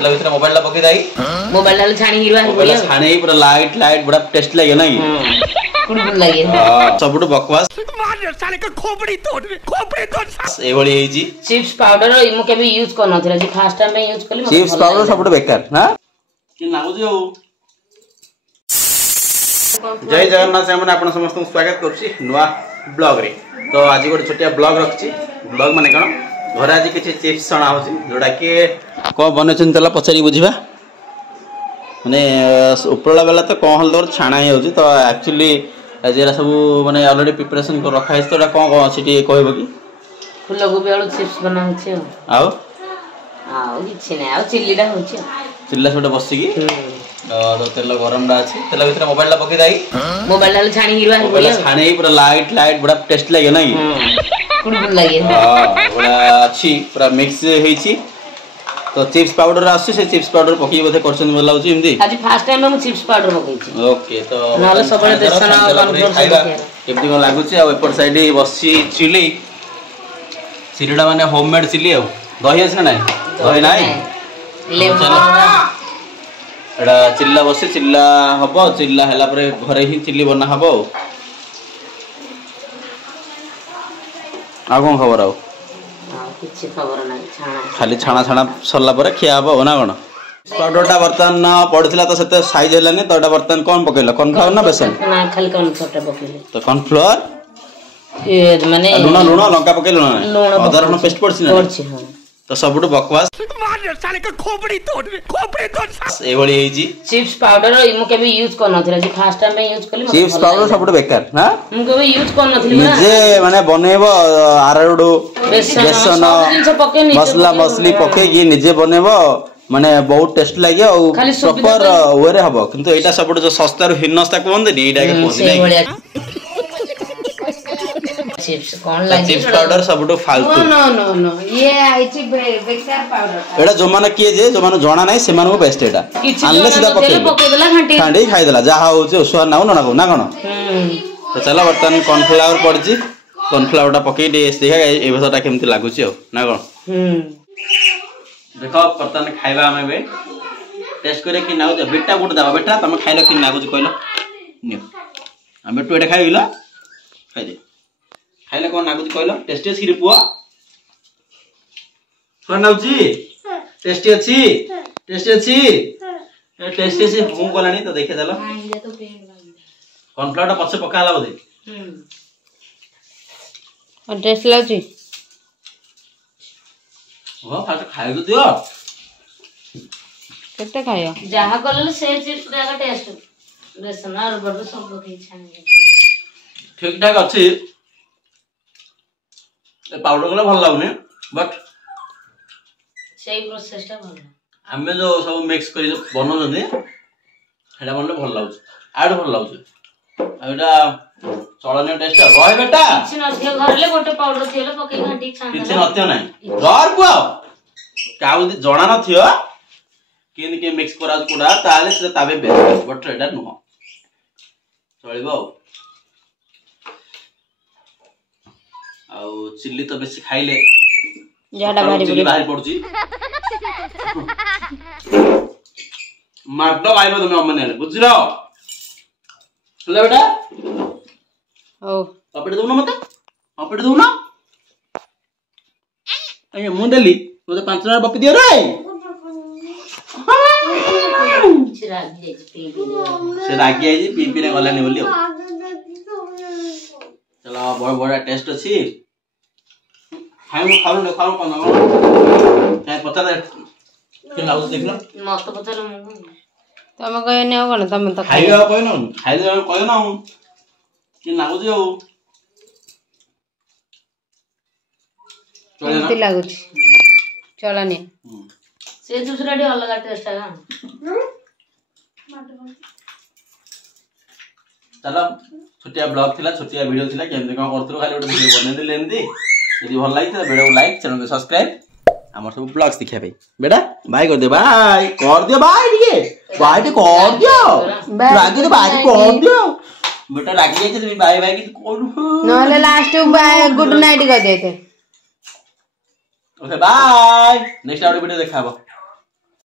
तेल भीतर मोबाइल ला पके दाई मोबाइल ला छाणी हिरवा मोबाइल छाणी पूरा लाइट लाइट बड़ा टेस्ट लागे ना कुड़ लागे सबुठ बकवास साले का खोपड़ी तोड़ ए भली हे जी चिप्स पाउडर मु केबे यूज कर नथिला जी फर्स्ट टाइम में यूज करली चिप्स पाउडर सबुठ बेकार ना कि लागो जो जय जगन्नाथ से हमने आपण समस्त स्वागत करछि नुवा ब्लॉग रे। तो आज गोटे छोटिया ब्लॉग रखछि ब्लॉग माने कोन घर आज किछि चिप्स छणा होछि जोडा के को बने चिंतला पछारी बुझिबा माने उपरला बेला तो कोन हल दर छाणा ही होछि। तो एक्चुअली जेरा सब माने ऑलरेडी प्रिपरेशन को रखा है तो कोन कोन अछि कहबो कि फूल गोभी आलू चिप्स बना होछि आउ किछि नै आउ चिल्लीडा होछि चिल्ला छोटा बसी की तो तेल गरम डा अछि तेल भीतर मोबाइल ला पके दाई मोबाइल ला छाणी हिरवा मोबाइल छाणी पूरा लाइट लाइट बड़ा टेस्ट लागे ना कुड़ लागे बड़ा अच्छी पूरा मिक्स हेछि। तो चिप्स पाउडर आसी से चिप्स पाउडर पकी बोथे करछन बोला होछि एमदी आज फर्स्ट टाइम में चिप्स पाउडर पकई छी ओके। तो नाले सबले देसन कन्फर्म से केमदी को लागुछि आ ऊपर साइड बसी चिली चिलीडा माने होममेड चिली आ दही अछि ना दही नाही लेमन एडा चिल्ला बसे चिल्ला हबो चिल्ला हला परे घरे ही चिल्ली बना हबो आ कोन खबर आउ किछि खबर नै छाणा खाली छाणा छाणा सरला परे खिया हबो ना कोन पाउडरटा बर्तन पड़थिला तो सेते साइज हेलानी तो एटा बर्तन कोन पकेला कॉर्नफ्लोर ना बेसन ना खाली कॉर्नफ्लोर पकेले तो कॉर्नफ्लोर ए माने लूण लंका पकेल ना अदर रन पेस्ट पड़छि ना पड़छि हां तो सबुठ बकवास साले का खोपड़ी तोड़ ए भली हे जी चिप्स पाउडर मु केबे यूज कर नथिला जी फर्स्ट टाइम में यूज करली चिप्स पाउडर सबुठ बेकार ना मु केबे यूज कर नथिली ना जे माने बनेबो आरडो बेसन मसला मसली पके की निजे बनेबो माने बहुत टेस्ट लागे और प्रॉपर वे रे हबो किंतु एटा सबुठ जो सस्ता रो हिन्नस्ता कोन दे एटा के पहुंची नै चिप्स कोन लागे चिप्स पाउडर सबुठ फालतू नो नो नो ये आइची बेकार पाउडर एटा जो माने के जे जो माने जणा नै से माने बेस्ट एटा अनले सीधा पके देला घंटी खाइ देला जहा होचे स्वाद नाउ ना कोन तो चला बर्तन कॉर्नफ्लावर पड़जी कॉर्नफ्लावर टा पके दे देखा ए भसटा केमति लागुची हो ना कोन देखो बर्तन खाइबा हमें बे टेस्ट करे कि नाउ बेटा गुड दाबा बेटा तुम खाइलो कि नागुची कहलो नियो हम बेटू एटा खाइलो खाइ दे खाइले कोन नागुची कहलो टेस्टी अछि रे पुआ कोन नाउची टेस्टी अछि टेस्टी से मु गलानी तो देखे देलो कॉर्नफ्लोर पछे पकाला बोदे और टेस्ट लाउची ओ फाट खाइ तो दियो केते खायो जहा करले से चिप्स का टेस्ट बेसन और बड़ सब के छानी ठीक ठाक अछि ए पाउडर गला भल लागुनी बट सेही प्रोसेसटा भल हमें जो सब मिक्स करी बनो जने हेडा बनले भल लागुछ आड भल लागुछ एटा चळने टेस्ट रहे बेटा किछ नथियो घरले गोटे पाउडर थियले पके घंटी छान किछ नथियो नै रर पुआ काउ दि जणा नथियो केन के मिक्स करा कोडा ताले से ताबे बेस्ट बट एटा नुह चलिबो आ चिल्ली तो बेसी खाइले जाडा भारी पड़ची मारदो भाई तुम अम्मने बुझलो ले बेटा ओ अपडे दउनो मते अपडे दउनो ए मुंडली तो 5 जण बपी दियो रे से रागी आई पी पी ने गलानी बोलियो चलो बड़ा टेस्ट अछि खाऊ कोन काय पता दे के लाउ देखलो मस्त पता मु तमे कहे ने कोन तमे तो खाइबा कोइ न खाइले कोइ न कि लागु जे हो केमति लागु चलने से दूसरा डी अलग टेस्ट है चलो छोटिया ब्लॉग थिला छोटिया वीडियो थिला केमति कोन करथरो खाली ଗୋଟେ वीडियो बने देले एंदी यदि भल लागि त वीडियो को लाइक चैनल को सब्सक्राइब हमर सब ब्लॉग्स देखिया भाई बेटा बाय कर दियो बाय दिए बाय तो कर दियो रागी तो बाय कर दियो बेटा रागी जाई त बाय बाय कि कोन नले लास्ट बाय गुड नाइट कर देते ओके बाय नेक्स्ट वीडियो देखाबो।